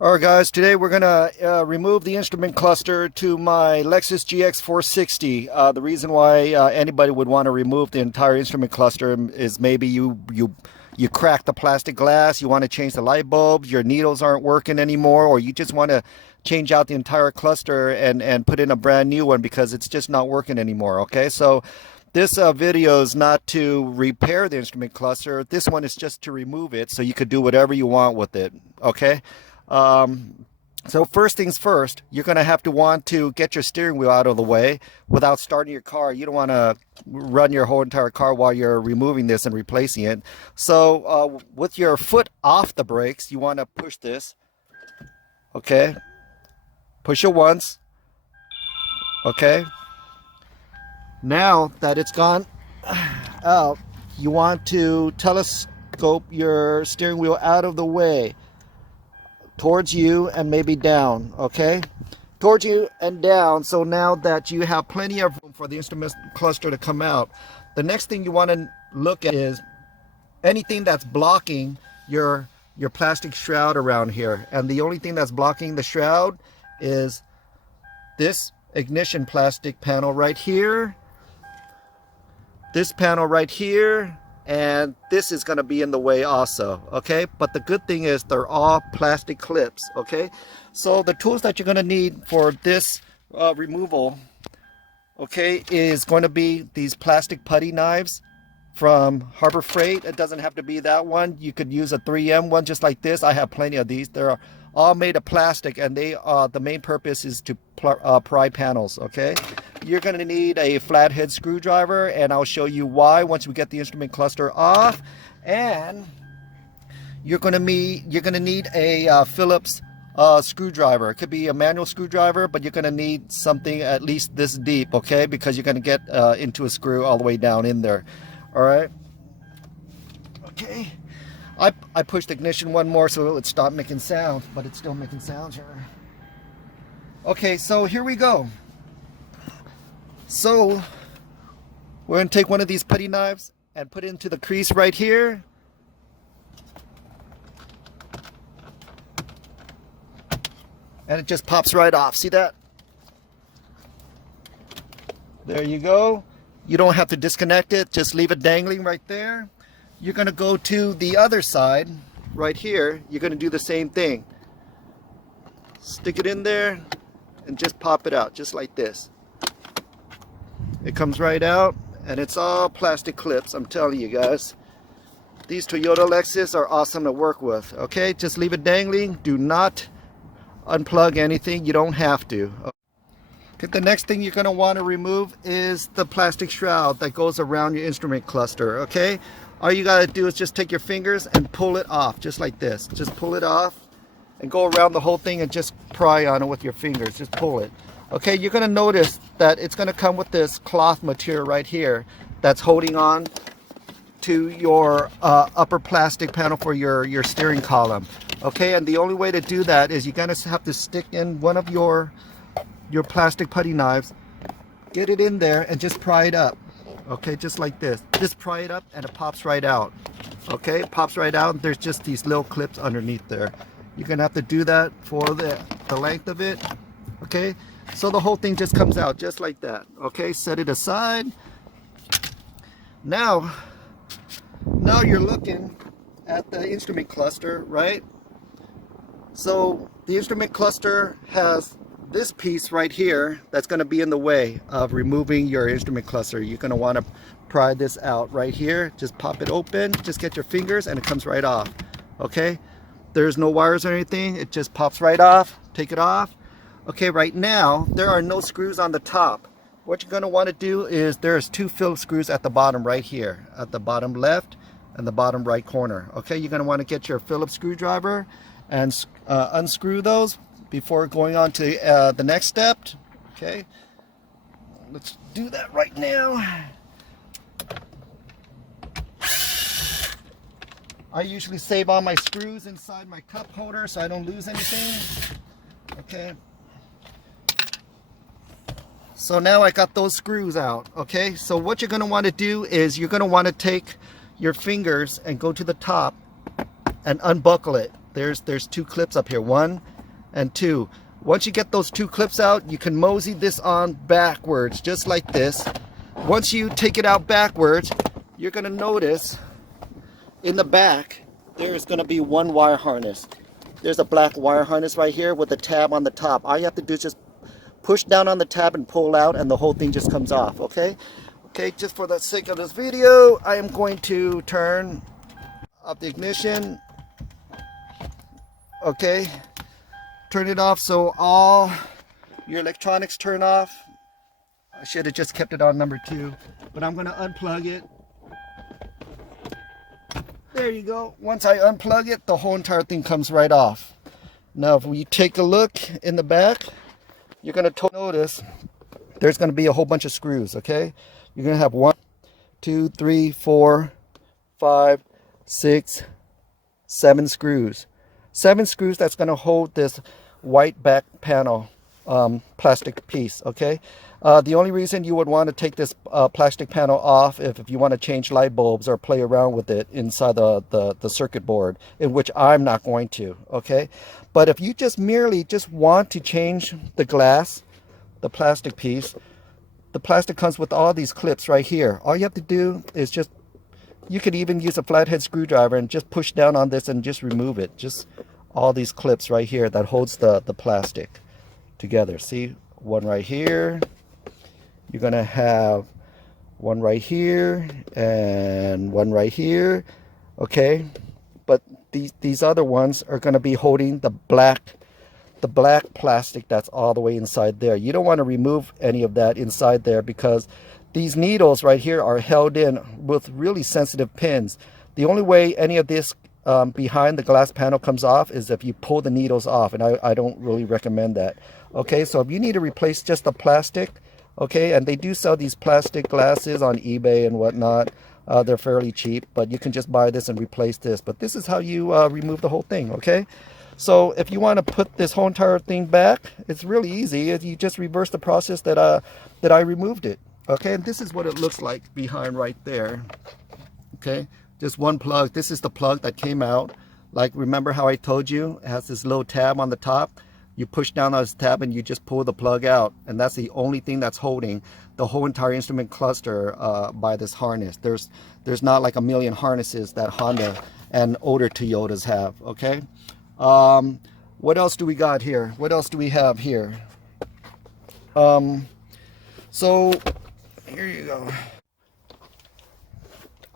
Alright guys, today we're going to remove the instrument cluster to my Lexus GX460. The reason why anybody would want to remove the entire instrument cluster is maybe you cracked the plastic glass, you want to change the light bulbs, your needles aren't working anymore, or you just want to change out the entire cluster and put in a brand new one because it's just not working anymore. Okay, so this video is not to repair the instrument cluster. This one is just to remove it so you could do whatever you want with it. Okay. So first things first, you're going to want to get your steering wheel out of the way without starting your car. You don't want to run your whole entire car while you're removing this and replacing it. So with your foot off the brakes, you want to push this. Okay. Push it once. Okay. Now that it's gone out, you want to telescope your steering wheel out of the way towards you and maybe down. Okay, towards you and down. So now that you have plenty of room for the instrument cluster to come out, the next thing you want to look at is anything that's blocking your plastic shroud around here. And the only thing that's blocking the shroud is this ignition plastic panel right here, this panel right here, and this is going to be in the way also. Okay, but the good thing is they're all plastic clips. Okay, so the tools that you're going to need for this removal, okay, is going to be these plastic putty knives from Harbor Freight. It doesn't have to be that one. You could use a 3M one just like this. I have plenty of these. They're all made of plastic, and they the main purpose is to pry panels. Okay, you're going to need a flathead screwdriver, and I'll show you why once we get the instrument cluster off. And you're going to need a Phillips screwdriver. It could be a manual screwdriver, but you're going to need something at least this deep. Okay, because you're going to get into a screw all the way down in there. All right. Okay. I pushed ignition one more so it would stop making sound, but it's still making sounds here. Okay, so here we go. So we're going to take one of these putty knives and put it into the crease right here. And it just pops right off. See that? There you go. You don't have to disconnect it. Just leave it dangling right there. You're going to go to the other side right here. You're going to do the same thing. Stick it in there and just pop it out just like this. It comes right out, and it's all plastic clips. I'm telling you guys, these Toyota Lexus are awesome to work with. Okay, just leave it dangling. Do not unplug anything. You don't have to. Okay, the next thing you're going to want to remove is the plastic shroud that goes around your instrument cluster. Okay, all you got to do is just take your fingers and pull it off just like this. Just pull it off and go around the whole thing and just pry on it with your fingers. Just pull it. Okay, you're going to notice that it's going to come with this cloth material right here that's holding on to your upper plastic panel for your steering column. Okay, and the only way to do that is you're going to have to stick in one of your plastic putty knives, get it in there and just pry it up. Okay, just like this. Just pry it up and it pops right out. Okay, it pops right out. There's just these little clips underneath there. You're going to have to do that for the length of it. Okay, so the whole thing just comes out just like that. Okay, set it aside. Now you're looking at the instrument cluster, right? So the instrument cluster has this piece right here that's going to be in the way of removing your instrument cluster. You're going to want to pry this out right here. Just pop it open, just get your fingers, and it comes right off. Okay, there's no wires or anything. It just pops right off. Take it off. Okay, right now there are no screws on the top. What you're going to want to do is there's two Phillips screws at the bottom right here, at the bottom left and the bottom right corner. Okay, you're going to want to get your Phillips screwdriver and unscrew those before going on to the next step. Okay, let's do that right now. I usually save all my screws inside my cup holder so I don't lose anything. Okay, so now I got those screws out. Okay, so what you're going to want to do is you're going to want to take your fingers and go to the top and unbuckle it. There's 2 clips up here, 1 and 2. Once you get those 2 clips out, you can mosey this on backwards, just like this. Once you take it out backwards, you're gonna notice in the back, there's gonna be 1 wire harness. There's a black wire harness right here with a tab on the top. All you have to do is just push down on the tab and pull out, and the whole thing just comes off, okay? Okay, just for the sake of this video, I am going to turn off the ignition. Okay, turn it off so all your electronics turn off. I should have just kept it on number 2, but I'm gonna unplug it. There you go. Once I unplug it, the whole entire thing comes right off. Now, if we take a look in the back, you're gonna notice there's gonna be a whole bunch of screws, okay? You're gonna have 1, 2, 3, 4, 5, 6, 7 screws. 7 screws that's gonna hold this white back panel plastic piece, okay? The only reason you would want to take this plastic panel off if you want to change light bulbs or play around with it inside the circuit board, in which I'm not going to, okay? But if you just merely want to change the glass, the plastic piece, the plastic comes with all these clips right here. All you have to do is just, you could even use a flathead screwdriver and just push down on this and just remove it. Just all these clips right here that holds the plastic together. See, one right here. You're gonna have one right here and one right here, okay? But these other ones are gonna be holding the black plastic that's all the way inside there. You don't want to remove any of that inside there, because these needles right here are held in with really sensitive pins. The only way any of this behind the glass panel comes off is if you pull the needles off, and I don't really recommend that. Okay, so if you need to replace just the plastic, okay, and they do sell these plastic glasses on eBay and whatnot. They're fairly cheap, but you can just buy this and replace this. But this is how you remove the whole thing, okay? So if you want to put this whole entire thing back, it's really easy. You just reverse the process that I removed it, okay? And this is what it looks like behind right there, okay? Just one plug. This is the plug that came out. Like, remember how I told you it has this little tab on the top? You push down on this tab and you just pull the plug out, and that's the only thing that's holding the whole entire instrument cluster by this harness. There's not like a million harnesses that Honda and older Toyotas have, okay? What else do we got here? What else do we have here? So here you go.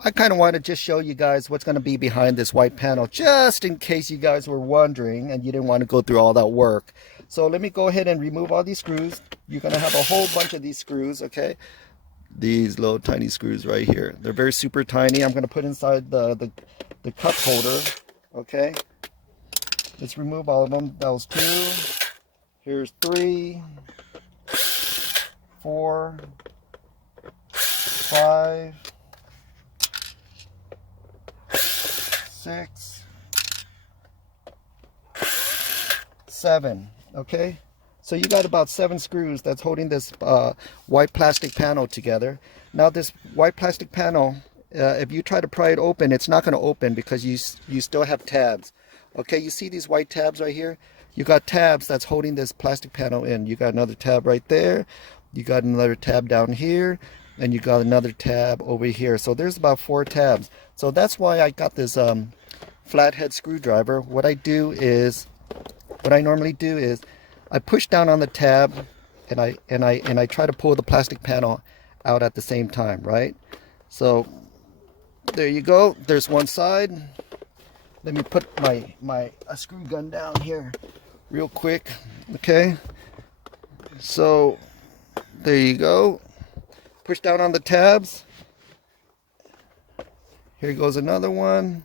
I kind of want to just show you guys what's going to be behind this white panel, just in case you guys were wondering and you didn't want to go through all that work. So let me go ahead and remove all these screws. You're going to have a whole bunch of these screws, okay? These little tiny screws right here. They're very super tiny. I'm going to put inside the cup holder, okay? Let's remove all of them. That was 2. Here's 3, 4, 5, 6, 7, okay? So you got about 7 screws that's holding this white plastic panel together. Now this white plastic panel, if you try to pry it open, it's not going to open because you still have tabs. Okay, you see these white tabs right here? You got tabs that's holding this plastic panel in. You got another tab right there. You got another tab down here. And you got another tab over here. So there's about 4 tabs. So that's why I got this flathead screwdriver. What I normally do is I push down on the tab and I try to pull the plastic panel out at the same time, right? So there you go. There's one side. Let me put my screw gun down here real quick. Okay. So there you go. Push down on the tabs. Here goes another one.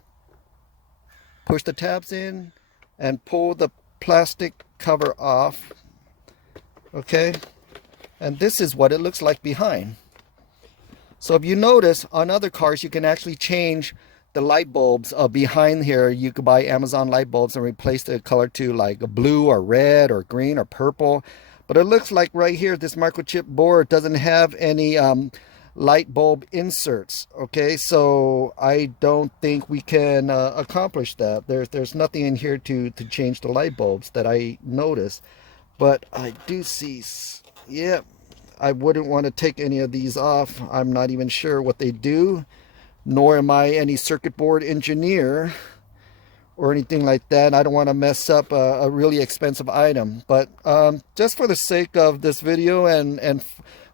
Push the tabs in and pull the plastic cover off. Okay, and this is what it looks like behind. So if you notice, on other cars you can actually change the light bulbs behind here. You could buy Amazon light bulbs and replace the color to like a blue or red or green or purple. But it looks like right here, this microchip board doesn't have any light bulb inserts. Okay, so I don't think we can accomplish that. There's nothing in here to change the light bulbs that I noticed, but I do see, yeah, I wouldn't want to take any of these off. I'm not even sure what they do, nor am I any circuit board engineer or anything like that. I don't want to mess up a really expensive item, but just for the sake of this video and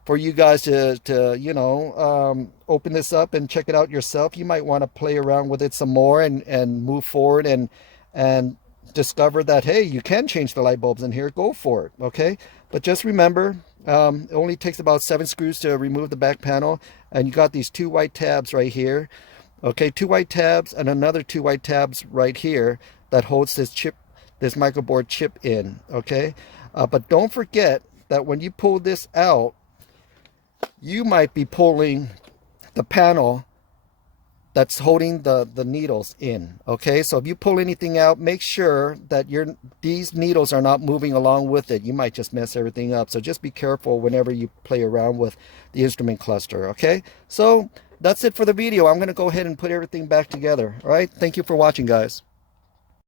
for you guys to you know, open this up and check it out yourself, you might want to play around with it some more and move forward and discover that, hey, you can change the light bulbs in here. Go for it. Okay, but just remember, it only takes about 7 screws to remove the back panel, and you got these 2 white tabs right here. Okay, 2 white tabs and another 2 white tabs right here that holds this chip, this microboard chip in. Okay, but don't forget that when you pull this out, you might be pulling the panel that's holding the needles in. Okay, so if you pull anything out, make sure that these needles are not moving along with it. You might just mess everything up, so just be careful whenever you play around with the instrument cluster. Okay, so that's it for the video. I'm going to go ahead and put everything back together. All right, thank you for watching, guys.